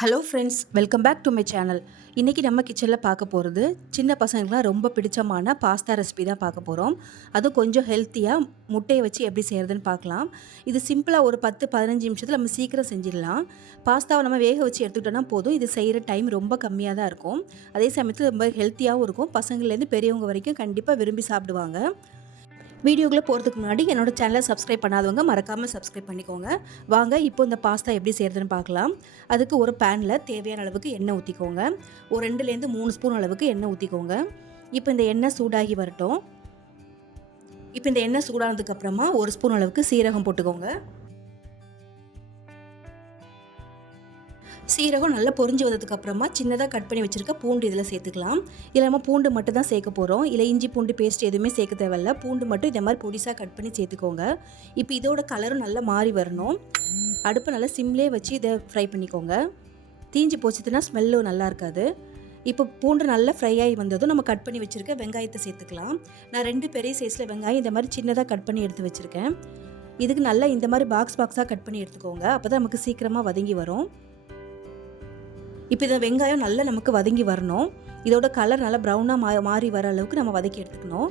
Hello friends, welcome back to my channel. இன்றைக்கி நம்ம கிச்சனில் பார்க்க போகிறது சின்ன பசங்களுக்குலாம் ரொம்ப பிடிச்சமான பாஸ்தா ரெசிபி தான் பார்க்க போகிறோம். அதுவும் கொஞ்சம் ஹெல்த்தியாக முட்டையை வச்சு எப்படி செய்கிறதுன்னு பார்க்கலாம். இது சிம்பிளாக ஒரு 10-15 நிமிஷத்தில் நம்ம சீக்கிரம் செஞ்சிடலாம். பாஸ்தாவை நம்ம வேக வச்சு எடுத்துக்கிட்டோன்னா போதும். இது செய்கிற டைம் ரொம்ப கம்மியாக தான் இருக்கும். அதே சமயத்தில் ரொம்ப ஹெல்த்தியாகவும் இருக்கும். பசங்கள்லேருந்து பெரியவங்க வரைக்கும் கண்டிப்பாக விரும்பி சாப்பிடுவாங்க. வீடியோக்குள்ளே போகிறதுக்கு முன்னாடி என்னோட சேனலை சப்ஸ்கிரைப் பண்ணாதவங்க மறக்காமல் சப்ஸ்கிரைப் பண்ணிக்கோங்க. வாங்க இப்போ இந்த பாஸ்தா எப்படி செய்கிறதுன்னு பார்க்கலாம். அதுக்கு ஒரு பேனில் தேவையான அளவுக்கு எண்ணெய் ஊற்றிக்கோங்க. ஒரு 2லேருந்து 3 ஸ்பூன் அளவுக்கு எண்ணெய் ஊற்றிக்கோங்க. இப்போ இந்த எண்ணெய் சூடாகி வரட்டும். இப்போ இந்த எண்ணெய் சூடானதுக்கப்புறமா 1 ஸ்பூன் அளவுக்கு சீரகம் போட்டுக்கோங்க. சீரகம் நல்லா பொரிஞ்சு வந்ததுக்கப்புறமா சின்னதாக கட் பண்ணி வச்சுருக்க பூண்டு இதில் சேர்த்துக்கலாம். இதில் நம்ம பூண்டு மட்டும் தான் சேர்க்க போகிறோம். இல்லை இஞ்சி பூண்டு பேஸ்ட் எதுவுமே சேர்க்க தேவையில்ல. பூண்டு மட்டும் இந்த மாதிரி பொடிசாக கட் பண்ணி சேர்த்துக்கோங்க. இப்போ இதோட கலரும் நல்லா மாறி வரணும். அடுப்பை நல்லா சிம்லேயே வச்சு இதை ஃப்ரை பண்ணிக்கோங்க. தீஞ்சு போச்சுதுன்னா ஸ்மெல்லும் நல்லா இருக்காது. இப்போ பூண்டு நல்லா ஃப்ரை ஆகி வந்ததும் நம்ம கட் பண்ணி வச்சுருக்க வெங்காயத்தை சேர்த்துக்கலாம். நான் 2 பெரிய சைஸில் வெங்காயம் இந்த மாதிரி சின்னதாக கட் பண்ணி எடுத்து வச்சுருக்கேன். இதுக்கு நல்லா இந்த மாதிரி பாக்ஸாக கட் பண்ணி எடுத்துக்கோங்க. அப்போ தான் நமக்கு சீக்கிரமாக வதங்கி வரும். இப்போ இந்த வெங்காயம் நல்லா நமக்கு வதங்கி வரணும். இதோட கலர் நல்லா ப்ரௌனாக மாறி வர அளவுக்கு நம்ம வதக்கி எடுத்துக்கணும்.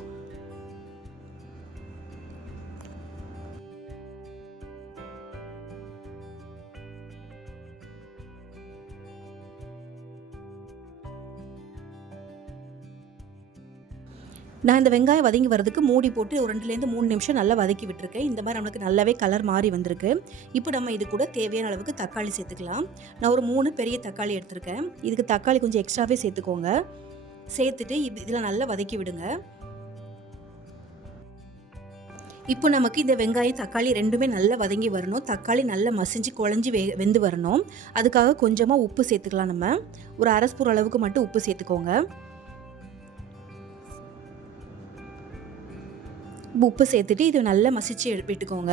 நான் இந்த வெங்காயம் வதங்கி வரதுக்கு மூடி போட்டு ஒரு 2லேருந்து 3 நிமிஷம் நல்லா வதக்கி விட்டுருக்கேன். இந்த மாதிரி நம்மளுக்கு நல்லாவே கலர் மாறி வந்திருக்கு. இப்போ நம்ம இது கூட தேவையான அளவுக்கு தக்காளி சேர்த்துக்கலாம். நான் ஒரு 3 பெரிய தக்காளி எடுத்திருக்கேன். இதுக்கு தக்காளி கொஞ்சம் எக்ஸ்ட்ராவே சேர்த்துக்கோங்க. சேர்த்துட்டு இதில் நல்லா வதக்கி விடுங்க. இப்போ நமக்கு இந்த வெங்காயம் தக்காளி ரெண்டுமே நல்லா வதங்கி வரணும். தக்காளி நல்லா மசிஞ்சு குழஞ்சி வெந்து வரணும். அதுக்காக கொஞ்சமாக உப்பு சேர்த்துக்கலாம். நம்ம ஒரு 1/2 ஸ்பூன் அளவுக்கு மட்டும் உப்பு சேர்த்துக்கோங்க. உப்பு சேர்த்துட்டு இது நல்லா மசிச்சு விட்டுக்கோங்க.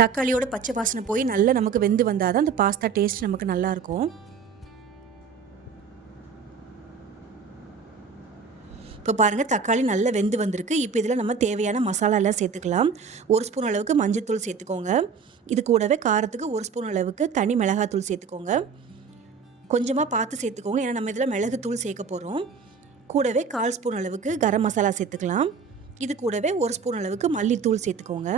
தக்காளியோட பச்சை வாசனை போய் நல்லா நமக்கு வெந்து வந்தால் தான் அந்த பாஸ்தா டேஸ்ட் நமக்கு நல்லாயிருக்கும். இப்போ பாருங்கள், தக்காளி நல்லா வெந்து வந்திருக்கு. இப்போ இதில் நம்ம தேவையான மசாலா எல்லாம் சேர்த்துக்கலாம். 1 ஸ்பூன் அளவுக்கு மஞ்சள்தூள் சேர்த்துக்கோங்க. இது கூடவே காரத்துக்கு 1 ஸ்பூன் அளவுக்கு தனி மிளகாத்தூள் சேர்த்துக்கோங்க. கொஞ்சமாக பார்த்து சேர்த்துக்கோங்க, ஏன்னா நம்ம இதில் மிளகுத்தூள் சேர்க்க போகிறோம். கூடவே 1/4 ஸ்பூன் அளவுக்கு கரம் மசாலா சேர்த்துக்கலாம். இது கூடவே 1 ஸ்பூன் அளவுக்கு மல்லித்தூள் சேர்த்துக்கோங்க.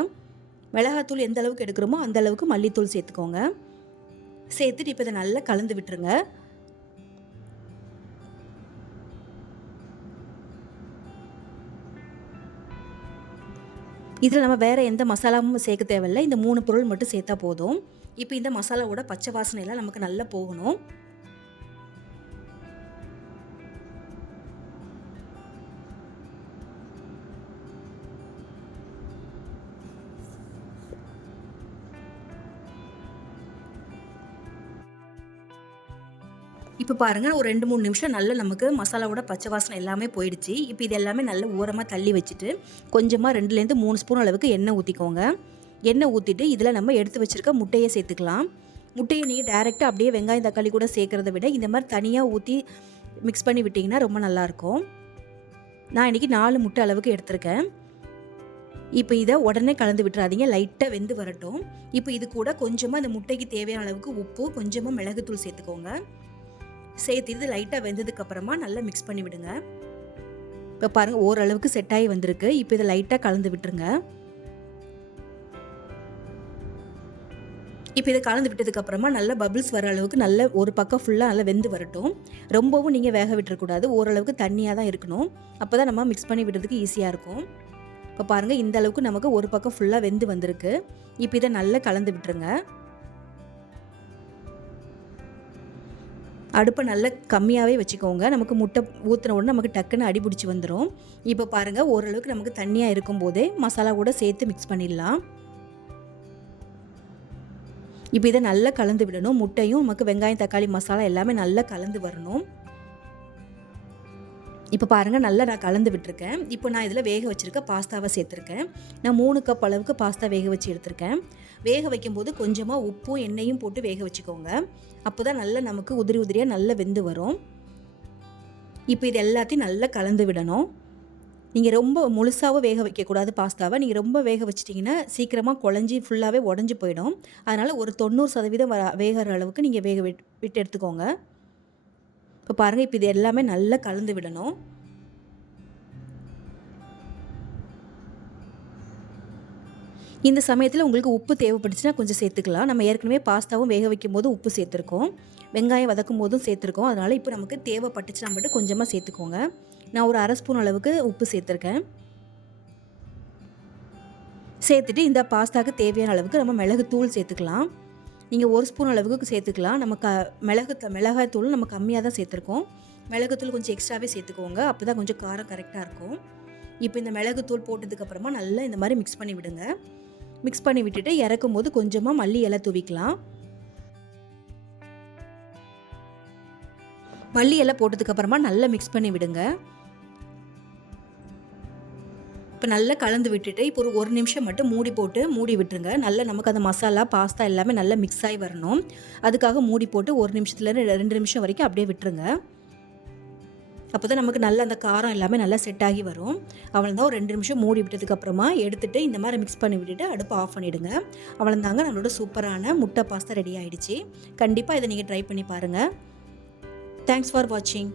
மிளகாத்தூள் எந்த அளவுக்கு எடுக்கிறோமோ அந்த அளவுக்கு மல்லித்தூள் சேர்த்துக்கோங்க. சேர்த்துட்டு இப்போ இதை நல்லா கலந்து விட்டுருங்க. இதில் நம்ம வேறு எந்த மசாலாவும் சேர்க்க தேவையில்லை. இந்த 3 பொருள் மட்டும் சேர்த்தா போதும். இப்போ இந்த மசாலாவோட பச்சை வாசனையெல்லாம் நமக்கு நல்லா போகணும். இப்போ பாருங்கள், ஒரு 2-3 நிமிஷம் நல்லா நமக்கு மசாலாவோட பச்சை வாசனை எல்லாமே போயிடுச்சு. இப்போ இது எல்லாமே நல்லா ஓரமாக தள்ளி வச்சுட்டு கொஞ்சமாக 2லேருந்து 3 ஸ்பூன் அளவுக்கு எண்ணெய் ஊற்றிக்கோங்க. எண்ணெய் ஊற்றிட்டு இதில் நம்ம எடுத்து வச்சுருக்க முட்டையை சேர்த்துக்கலாம். முட்டையை நீங்கள் டைரெக்டாக அப்படியே வெங்காயம் தக்காளி கூட சேர்க்குறத விட இந்த மாதிரி தனியாக ஊற்றி மிக்ஸ் பண்ணி விட்டிங்கன்னா ரொம்ப நல்லாயிருக்கும். நான் இன்றைக்கி 4 முட்டை அளவுக்கு எடுத்திருக்கேன். இப்போ இதை உடனே கலந்து விட்டுறாதீங்க, லைட்டாக வெந்து வரட்டும். இப்போ இது கூட கொஞ்சமாக இந்த முட்டைக்கு தேவையான அளவுக்கு உப்பு, கொஞ்சமாக மிளகுத்தூள் சேர்த்துக்கோங்க. சேர்த்து லைட்டாக வெந்ததுக்கப்புறமா நல்லா மிக்ஸ் பண்ணி விடுங்க. இப்போ பாருங்கள், ஓரளவுக்கு செட் ஆகி வந்திருக்கு. இப்போ இதை லைட்டாக கலந்து விட்டுருங்க. இப்போ இதை கலந்து விட்டதுக்கப்புறமா நல்லா பபிள்ஸ் வர அளவுக்கு நல்ல ஒரு பக்கம் ஃபுல்லாக நல்லா வெந்து வரட்டும். ரொம்பவும் நீங்கள் வேக விட்டுறக்கூடாது, ஓரளவுக்கு தண்ணியாக தான் இருக்கணும். அப்போ தான் நம்ம மிக்ஸ் பண்ணி விடுறதுக்கு ஈஸியாக இருக்கும். இப்போ பாருங்கள், இந்த அளவுக்கு நமக்கு ஒரு பக்கம் ஃபுல்லாக வெந்து வந்திருக்கு. இப்போ இதை நல்லா கலந்து விட்டுருங்க. அடுப்பை நல்லா கம்மியாகவே வச்சுக்கோங்க. நமக்கு முட்டை ஊற்றின உடனே நமக்கு டக்குன்னு அடிபிடிச்சி வந்துடும். இப்போ பாருங்கள், ஓரளவுக்கு நமக்கு தண்ணியாக இருக்கும்போதே மசாலா கூட சேர்த்து மிக்ஸ் பண்ணிடலாம். இப்போ இதை நல்லா கலந்து விடணும். முட்டையும் நமக்கு வெங்காயம் தக்காளி மசாலா எல்லாமே நல்லா கலந்து வரணும். இப்போ பாருங்கள், நல்லா நான் கலந்து விட்டுருக்கேன். இப்போ நான் இதில் வேக வச்சுருக்க பாஸ்தாவை சேர்த்துருக்கேன். நான் 3 கப் அளவுக்கு பாஸ்தா வேக வச்சு எடுத்திருக்கேன். வேக வைக்கும்போது கொஞ்சமாக உப்பும் எண்ணெயும் போட்டு வேக வச்சுக்கோங்க. அப்போ தான் நல்லா நமக்கு உதிரி உதிரியாக நல்லா வெந்து வரும். இப்போ இது எல்லாத்தையும் நல்லா கலந்து விடணும். நீங்கள் ரொம்ப முழுசாவும் வேக வைக்கக்கூடாது பாஸ்தாவை. நீங்கள் ரொம்ப வேக வச்சிட்டிங்கன்னா சீக்கிரமாக குழஞ்சி ஃபுல்லாகவே உடஞ்சி போயிடும். அதனால் ஒரு 90% வேகிற அளவுக்கு நீங்கள் விட்டு எடுத்துக்கோங்க. இப்போ பாருங்கள், இப்போ இது எல்லாமே நல்லா கலந்து விடணும். இந்த சமயத்தில் உங்களுக்கு உப்பு தேவைப்பட்டுச்சுன்னா கொஞ்சம் சேர்த்துக்கலாம். நம்ம ஏற்கனவே பாஸ்தாவும் வேக வைக்கும்போது உப்பு சேர்த்துருக்கோம். வெங்காயம் வதக்கும் போதும் சேர்த்துருக்கோம். அதனால் இப்போ நமக்கு தேவைப்பட்டுச்சுன்னா மட்டும் கொஞ்சமாக சேர்த்துக்கோங்க. நான் ஒரு 1/2 ஸ்பூன் அளவுக்கு உப்பு சேர்த்துருக்கேன். சேர்த்துட்டு இந்த பாஸ்தாவுக்கு தேவையான அளவுக்கு நம்ம மிளகுத்தூள் சேர்த்துக்கலாம். நீங்கள் 1 ஸ்பூன் அளவுக்கு சேர்த்துக்கலாம். நம்ம மிளகாய்த்தூள் நம்ம கம்மியாக தான் சேர்த்துருக்கோம். மிளகுத்தூள் கொஞ்சம் எக்ஸ்ட்ராவே சேர்த்துக்கோங்க. அப்போ தான் கொஞ்சம் காரம் கரெக்டாக இருக்கும். இப்போ இந்த மிளகுத்தூள் போட்டதுக்கப்புறமா நல்லா இந்த மாதிரி மிக்ஸ் பண்ணி விடுங்க. மிக்ஸ் பண்ணி விட்டுட்டு இறக்கும் போது கொஞ்சமாக மல்லி இலை தூவிக்கலாம். மல்லி இலை போட்டதுக்கப்புறமா நல்லா மிக்ஸ் பண்ணி விடுங்க. இப்போ நல்லா கலந்து விட்டுட்டு இப்போ ஒரு நிமிஷம் மட்டும் மூடி விட்டுருங்க. நல்லா நமக்கு அந்த மசாலா பாஸ்தா எல்லாமே நல்லா மிக்ஸ் ஆகி வரணும். அதுக்காக மூடி போட்டு 1 நிமிஷத்துலேருந்து 2 நிமிஷம் வரைக்கும் அப்படியே விட்டுருங்க. அப்போ தான் நமக்கு நல்லா அந்த காரம் எல்லாமே நல்லா செட் ஆகி வரும். அவ்வளோதான், ஒரு 2 நிமிஷம் மூடி விட்டதுக்கப்புறமா எடுத்துகிட்டு இந்த மாதிரி மிக்ஸ் பண்ணி விட்டுட்டு அடுப்பை ஆஃப் பண்ணிவிடுங்க. அவ்வளோதாங்க, நம்மளோட சூப்பரான முட்டை பாஸ்தா ரெடி ஆகிடுச்சு. கண்டிப்பாக இதை நீங்கள் ட்ரை பண்ணி பாருங்கள். தேங்க்ஸ் ஃபார் வாட்சிங்.